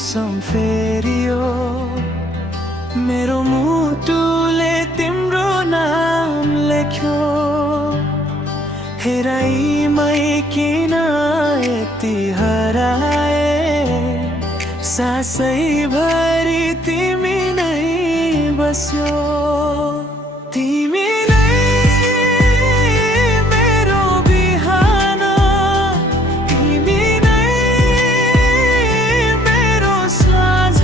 मौसम फेरियो, मेरो मुटुले तिम्रो नाम लेख्यो। हेराइमै किन यति हराए, सासैभरि तिमी नै बस्यो। तिमी नै मेरो बिहान, तिमी नै मेरो साँझ।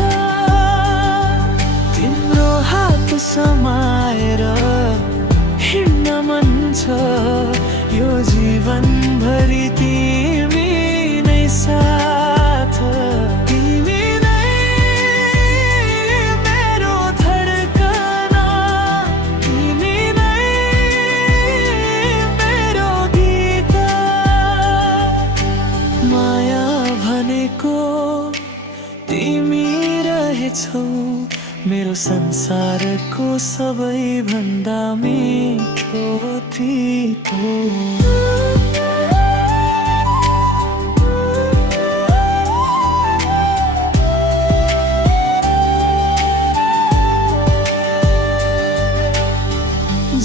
तिम्रो हात समाएर हिँड्न मन छ, यो जीवनभरि तिमी नै साथ। तिमी नै मेरो धडकन, तिमी नै मेरो गीत। माया भनेको तिमी रहेछौ, मेरो संसारको सबैभन्दा मिठो गीत हो।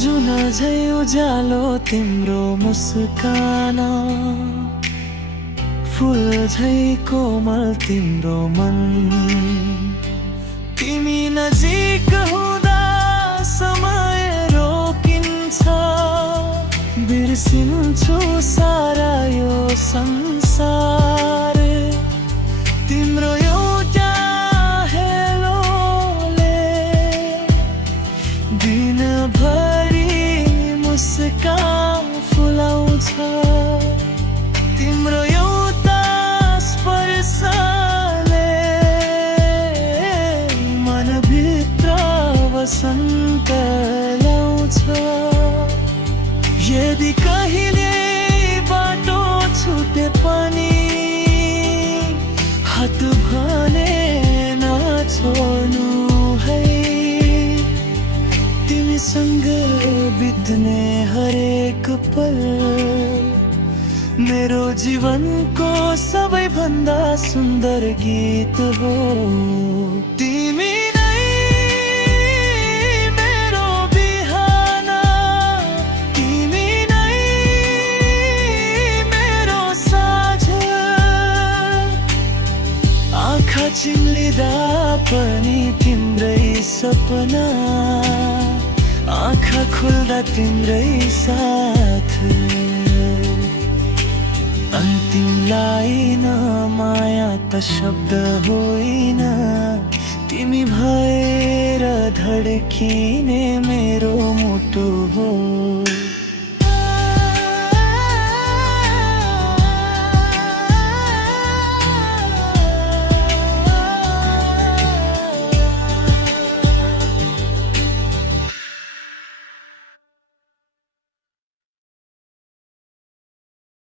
जुन झै उज्यालो तिम्रो मुस्कान, फुल झै कोमल तिम्रो मन। तिमी नजिक हुँदा समय रोकिन्छ, बिर्सिन्छु सारा यो संसार। तिम्रो एउटा हेलोले दिनभरि मुस्कान फुलाउँछ। तिम्रो एउटा स्पर्शले मनभित्र वसन्त ल्याउँछ। यदि कहिले बाटो छुटे पनि हात भने नछोड्नु है। तिमीसँग बित्ने हरेक पल मेरो जीवनको सबैभन्दा सुन्दर गीत हो। तिमी नै मेरो बिहान, तिमी नै मेरो साँझ। आँखा चिम्लिँदा पनि तिम्रै सपना, आँखा खुल्दा तिम्रै साथ। अन्तिमलाई न माया त शब्द होइन, तिमी भएर धड्किने मेरो मुटु हो।